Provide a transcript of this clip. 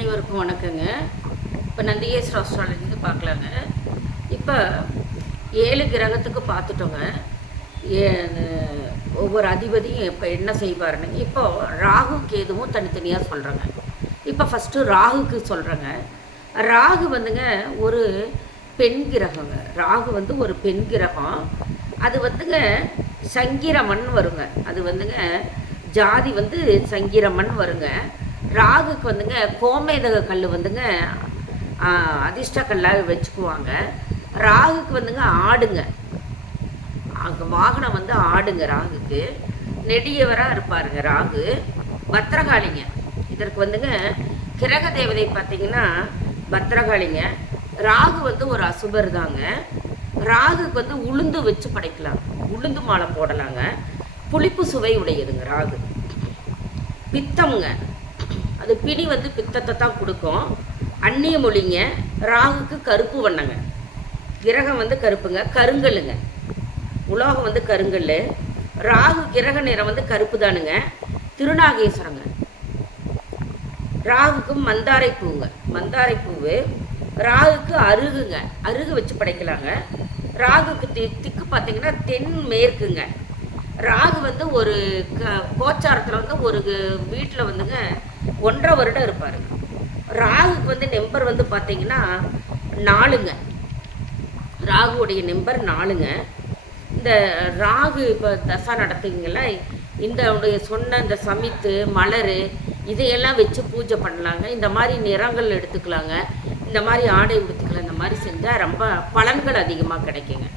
அனைவருக்கும் வணக்கங்க. இப்போ நந்திகேஸ்வர அஸ்ட்ராலஜி பார்க்கலாங்க. இப்போ 7 கிரகத்துக்கு பார்த்துட்டோங்க. ஒவ்வொரு அதிபதியும் இப்போ என்ன செய்வாருன்னு இப்போ ராகு கேதுவும் தனித்தனியாக சொல்கிறேங்க. இப்போ ஃபஸ்ட்டு ராகுக்கு சொல்கிறேங்க. ராகு வந்துங்க ஒரு பெண் கிரகங்க. ராகு வந்து ஒரு பெண் கிரகம். அது வந்துங்க சங்கிரமன் வருங்க. அது வந்துங்க ஜாதி வந்து சங்கிரமன் வருங்க. ராகுக்கு வந்துங்க கோமேதக கல் வந்துங்க அதிர்ஷ்ட கல்லாக வச்சுக்குவாங்க. ராகுக்கு வந்துங்க ஆடுங்க. அங்கே வாகனம் வந்து ஆடுங்க. ராகுக்கு நெடியவராக இருப்பாருங்க. ராகு பத்திரகாளிங்க. இதற்கு வந்துங்க கிரக தேவதை பார்த்திங்கன்னா பத்திரகாளிங்க. ராகு வந்து ஒரு அசுபர் தாங்க. ராகுக்கு வந்து உளுந்து வச்சு படைக்கலாம். உளுந்து மாலை போடலாங்க. புளிப்பு சுவை உடையதுங்க ராகு. பித்தம்ங்க. அது பிணி வந்து பித்தத்தை தான் கொடுக்கும். அந்நிய மொழிங்க. ராகுக்கு கருப்பு வண்ணங்க. கிரகம் வந்து கருப்புங்க. கருங்கல்லுங்க. உலோகம் வந்து கருங்கல். ராகு கிரக நிறம் வந்து கருப்பு தானுங்க. திருநாகேஸ்வரங்க. ராகுக்கு மந்தாரை பூங்க. மந்தாரை பூவு. ராகுக்கு அருகுங்க. அருகு வச்சு படைக்கலாங்க. ராகுக்கு திக்கு பார்த்திங்கன்னா தென்மேற்குங்க. ராகு வந்து ஒரு கோச்சாரத்தில் வந்து ஒரு வீட்டில் வந்துங்க 1.5 வருடம் இருப்பாருங்க. ராகுக்கு வந்து நம்பர் வந்து பார்த்திங்கன்னா 4ங்க. ராகுவுடைய நம்பர் 4ங்க. இந்த ராகு இப்போ தசா நடத்துவீங்கள இந்த சொன்ன இந்த சமித்து மலர் இதையெல்லாம் வச்சு பூஜை பண்ணலாங்க. இந்த மாதிரி நிறங்கள் எடுத்துக்கலாங்க. இந்த மாதிரி ஆடை உடுத்திக்கலாம். இந்த மாதிரி செஞ்சால் ரொம்ப பலன்கள் அதிகமாக கிடைக்குங்க.